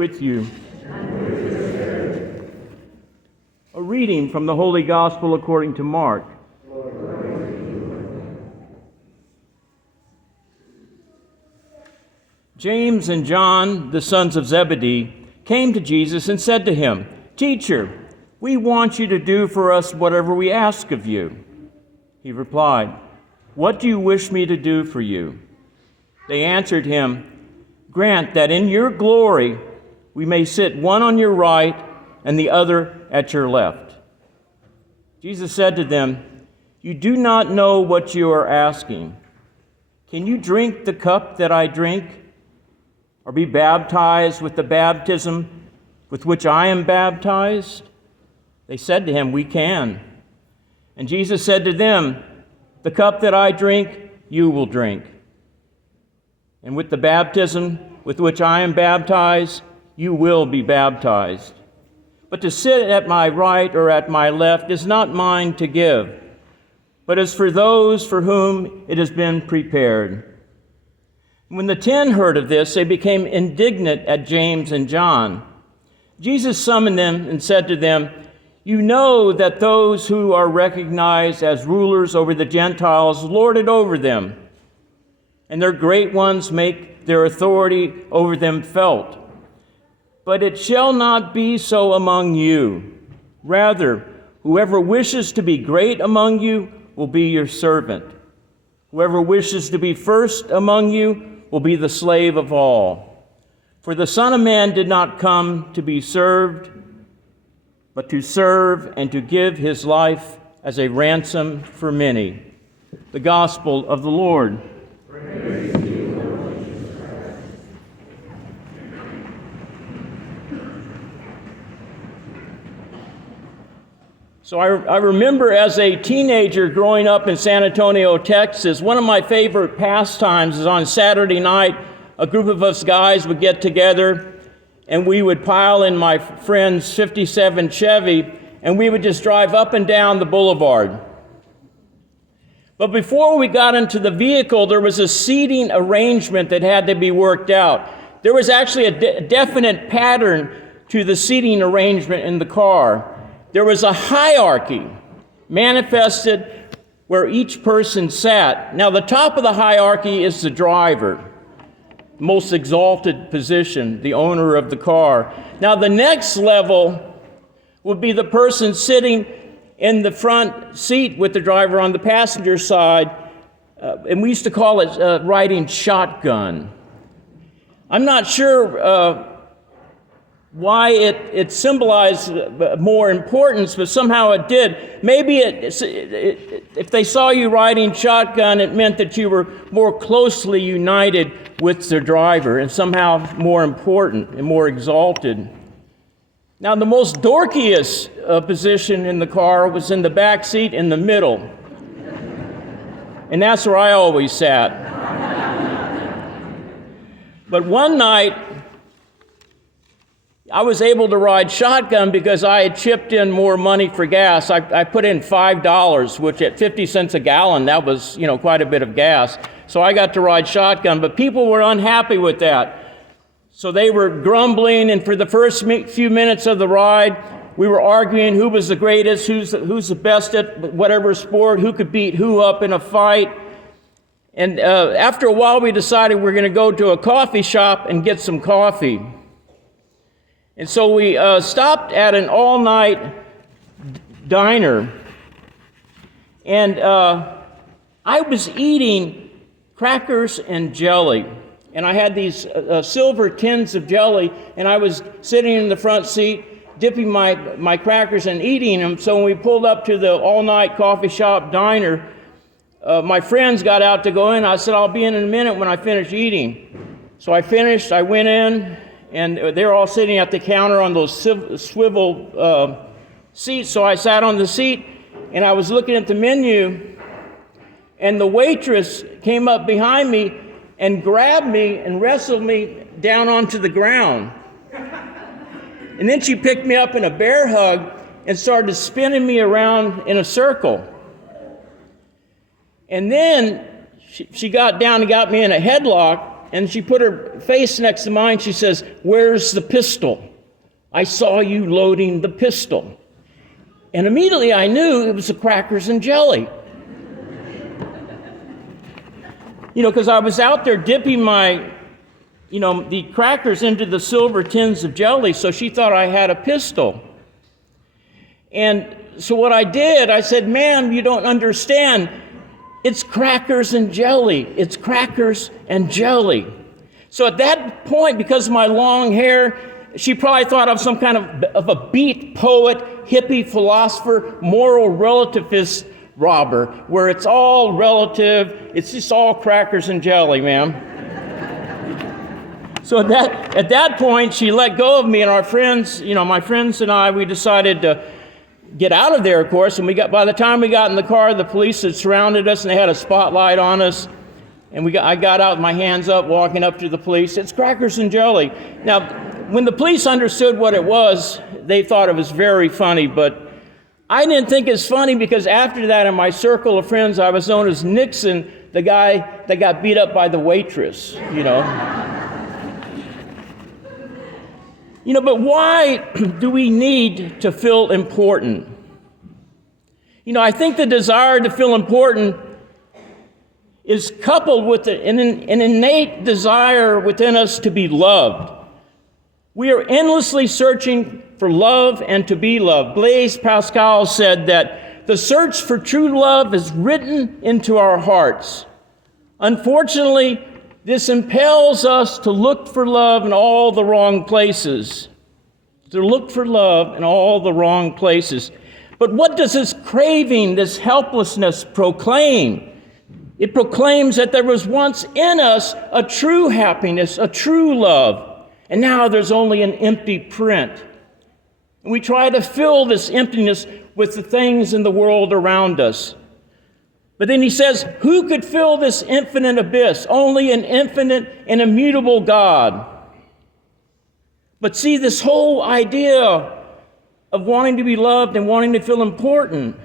With you. A reading from the Holy Gospel according to Mark. James and John, the sons of Zebedee, came to Jesus and said to him, "Teacher, we want you to do for us whatever we ask of you." He replied, "What do you wish me to do for you?" They answered him, "Grant that in your glory we may sit one on your right and the other at your left." Jesus said to them, "You do not know what you are asking. Can you drink the cup that I drink, or be baptized with the baptism with which I am baptized?" They said to him, "We can." And Jesus said to them, "The cup that I drink, you will drink. And with the baptism with which I am baptized, you will be baptized. But to sit at my right or at my left is not mine to give, but is for those for whom it has been prepared." When the 10 heard of this, they became indignant at James and John. Jesus summoned them and said to them, "You know that those who are recognized as rulers over the Gentiles lord it over them, and their great ones make their authority over them felt. But it shall not be so among you. Rather, whoever wishes to be great among you will be your servant. Whoever wishes to be first among you will be the slave of all. For the Son of Man did not come to be served, but to serve and to give his life as a ransom for many." The Gospel of the Lord. Praise to you, Lord Jesus Christ. So I remember as a teenager growing up in San Antonio, Texas, one of my favorite pastimes is on Saturday night, a group of us guys would get together and we would pile in my friend's 57 Chevy and we would just drive up and down the boulevard. But before we got into the vehicle, there was a seating arrangement that had to be worked out. There was actually a definite pattern to the seating arrangement in the car. There was a hierarchy manifested where each person sat. Now, the top of the hierarchy is the driver, most exalted position, the owner of the car. Now, the next level would be the person sitting in the front seat with the driver on the passenger side, and we used to call it riding shotgun. I'm not sure why it symbolized more importance, but somehow it did. Maybe if they saw you riding shotgun, it meant that you were more closely united with the driver and somehow more important and more exalted. Now, the most dorkiest position in the car was in the back seat in the middle. And that's where I always sat. But one night, I was able to ride shotgun because I had chipped in more money for gas. I put in $5, which at 50 cents a gallon, that was, quite a bit of gas. So I got to ride shotgun, but people were unhappy with that. So they were grumbling, and for the first few minutes of the ride, we were arguing who was the greatest, who's the best at whatever sport, who could beat who up in a fight. And after a while, we decided we're going to go to a coffee shop and get some coffee. And so we stopped at an all-night diner, and I was eating crackers and jelly. And I had these silver tins of jelly, and I was sitting in the front seat, dipping my crackers and eating them. So when we pulled up to the all-night coffee shop diner, my friends got out to go in. I said, "I'll be in a minute when I finish eating." So I finished, I went in, and they were all sitting at the counter on those swivel seats. So I sat on the seat, and I was looking at the menu, and the waitress came up behind me and grabbed me and wrestled me down onto the ground. And then she picked me up in a bear hug and started spinning me around in a circle. And then she got down and got me in a headlock, and she put her face next to mine. She says, "Where's the pistol? I saw you loading the pistol." And immediately I knew it was the crackers and jelly. Because I was out there dipping the crackers into the silver tins of jelly, so she thought I had a pistol. And so what I did, I said, "Ma'am, you don't understand. It's crackers and jelly. It's crackers and jelly." So at that point, because of my long hair, she probably thought of some kind of a beat poet, hippie philosopher, moral relativist robber, where it's all relative. It's just all crackers and jelly, ma'am. So at that point, she let go of me, and our friends, my friends and I, we decided to get out of there, of course. And by the time we got in the car, the police had surrounded us, and they had a spotlight on us. And I got out with my hands up, walking up to the police. "It's crackers and jelly." Now, when the police understood what it was, they thought it was very funny, but I didn't think it's funny because after that, in my circle of friends, I was known as Nixon, the guy that got beat up by the waitress, But why do we need to feel important? I think the desire to feel important is coupled with an innate desire within us to be loved. We are endlessly searching for love and to be loved. Blaise Pascal said that the search for true love is written into our hearts. Unfortunately, this impels us to look for love in all the wrong places. To look for love in all the wrong places. But what does this craving, this helplessness proclaim? It proclaims that there was once in us a true happiness, a true love, and now there's only an empty print. And we try to fill this emptiness with the things in the world around us. But then he says, who could fill this infinite abyss? Only an infinite and immutable God. But see, this whole idea of wanting to be loved and wanting to feel important,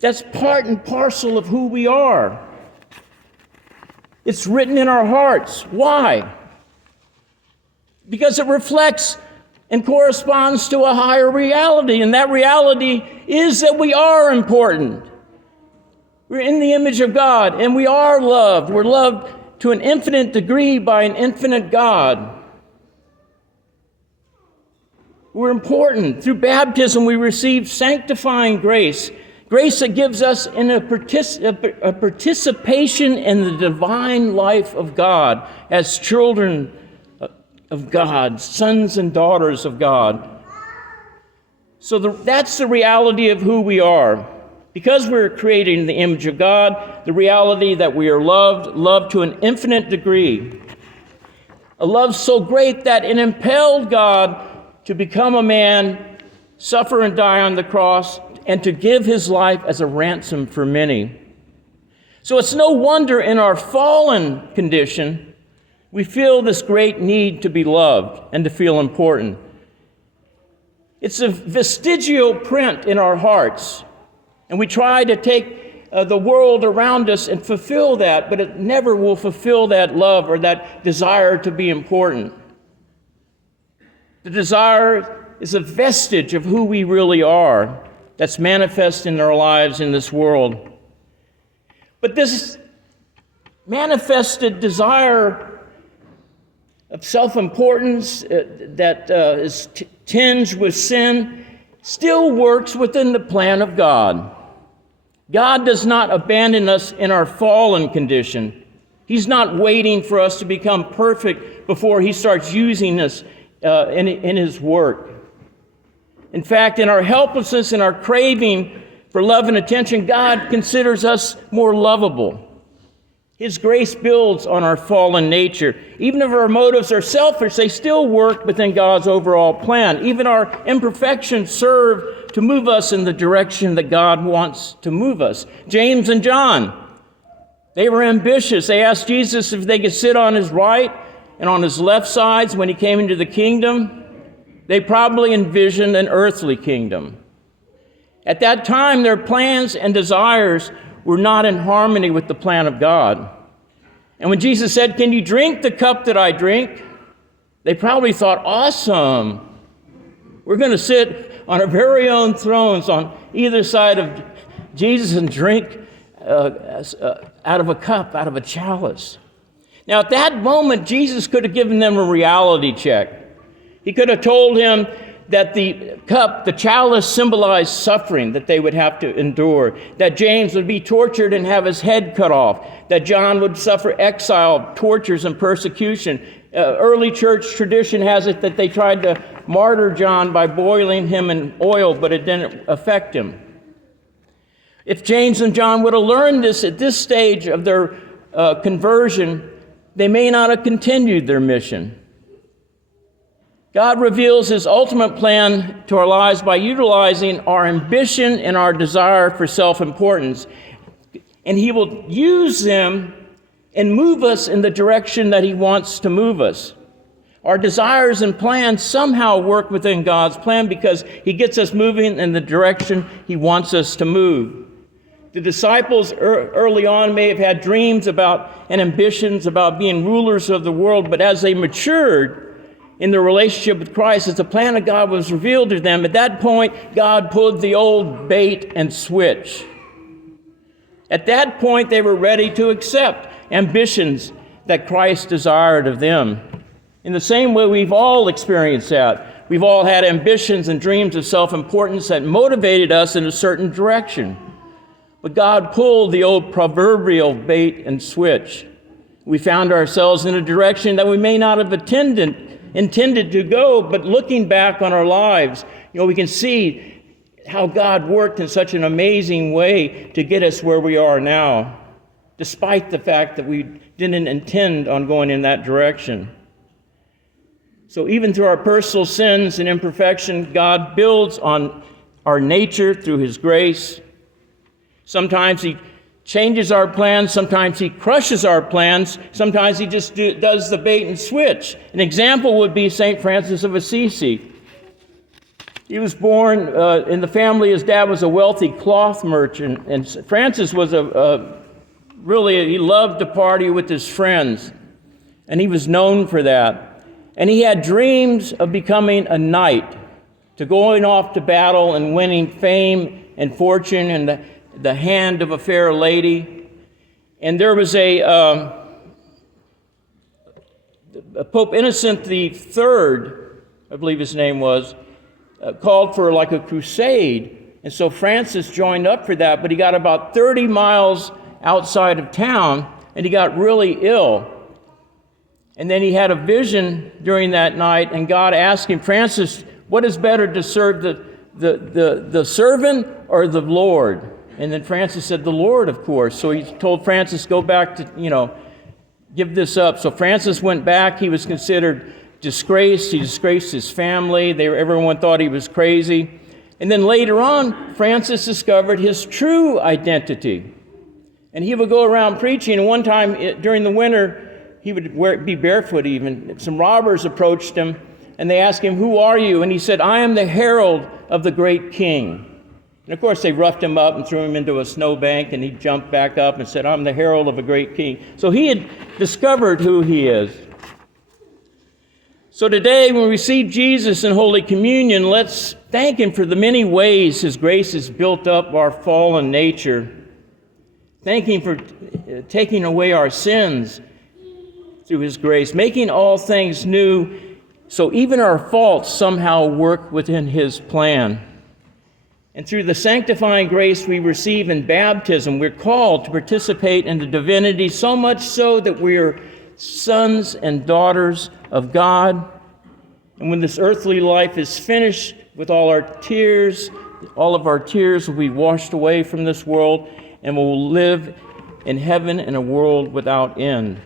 that's part and parcel of who we are. It's written in our hearts. Why? Because it reflects and corresponds to a higher reality, and that reality is that we are important. We're in the image of God, and we are loved. We're loved to an infinite degree by an infinite God. We're important. Through baptism, we receive sanctifying grace, grace that gives us a participation in the divine life of God as children of God, sons and daughters of God. So that's the reality of who we are. Because we're created in the image of God, the reality that we are loved to an infinite degree. A love so great that it impelled God to become a man, suffer and die on the cross, and to give his life as a ransom for many. So it's no wonder in our fallen condition, we feel this great need to be loved and to feel important. It's a vestigial print in our hearts, and we try to take the world around us and fulfill that, but it never will fulfill that love or that desire to be important. The desire is a vestige of who we really are that's manifest in our lives in this world. But this manifested desire of self-importance that is tinged with sin still works within the plan of God. God does not abandon us in our fallen condition. He's not waiting for us to become perfect before he starts using us in his work. In fact, in our helplessness and our craving for love and attention, God considers us more lovable. His grace builds on our fallen nature. Even if our motives are selfish, they still work within God's overall plan. Even our imperfections serve to move us in the direction that God wants to move us. James and John, they were ambitious. They asked Jesus if they could sit on his right and on his left sides when he came into the kingdom. They probably envisioned an earthly kingdom. At that time, their plans and desires were not in harmony with the plan of God. And when Jesus said, "Can you drink the cup that I drink?" they probably thought, "Awesome. We're going to sit on our very own thrones on either side of Jesus and drink out of a cup, out of a chalice." Now, at that moment, Jesus could have given them a reality check. He could have told him that the cup, the chalice, symbolized suffering that they would have to endure, that James would be tortured and have his head cut off, that John would suffer exile, tortures, and persecution. Early church tradition has it that they tried to martyr John by boiling him in oil, but it didn't affect him. If James and John would have learned this at this stage of their conversion, they may not have continued their mission. God reveals his ultimate plan to our lives by utilizing our ambition and our desire for self-importance. And he will use them and move us in the direction that he wants to move us. Our desires and plans somehow work within God's plan because he gets us moving in the direction he wants us to move. The disciples early on may have had dreams about and ambitions about being rulers of the world, but as they matured in their relationship with Christ, as the plan of God was revealed to them, at that point, God pulled the old bait and switch. At that point, they were ready to accept ambitions that Christ desired of them. In the same way, we've all experienced that. We've all had ambitions and dreams of self-importance that motivated us in a certain direction. But God pulled the old proverbial bait and switch. We found ourselves in a direction that we may not have intended to go, but looking back on our lives, we can see how God worked in such an amazing way to get us where we are now, despite the fact that we didn't intend on going in that direction. So even through our personal sins and imperfection, God builds on our nature through his grace. Sometimes he changes our plans, sometimes he crushes our plans, sometimes he just does the bait and switch. An example would be St. Francis of Assisi. He was born in the family. His dad was a wealthy cloth merchant, and Francis was he loved to party with his friends, and he was known for that. And he had dreams of becoming a knight, to going off to battle and winning fame and fortune and the hand of a fair lady. And there was Pope Innocent III, I believe his name was, called for like a crusade. And so Francis joined up for that, but he got about 30 miles outside of town and he got really ill. And then he had a vision during that night, and God asked him, "Francis, what is better to serve, the servant or the Lord?" And then Francis said, "The Lord, of course." So he told Francis, "Go back to, give this up." So Francis went back. He was considered disgraced. He disgraced his family. Everyone thought he was crazy. And then later on, Francis discovered his true identity. And he would go around preaching. And one time during the winter, he would be barefoot even. Some robbers approached him, and they asked him, "Who are you?" And he said, "I am the herald of the great king." And of course, they roughed him up and threw him into a snowbank, and he jumped back up and said, "I'm the herald of a great king." So he had discovered who he is. So today, when we receive Jesus in Holy Communion, let's thank him for the many ways his grace has built up our fallen nature. Thank him for taking away our sins through his grace, making all things new, so even our faults somehow work within his plan. And through the sanctifying grace we receive in baptism, we're called to participate in the divinity, so much so that we're sons and daughters of God. And when this earthly life is finished with all of our tears will be washed away from this world, and we'll live in heaven in a world without end.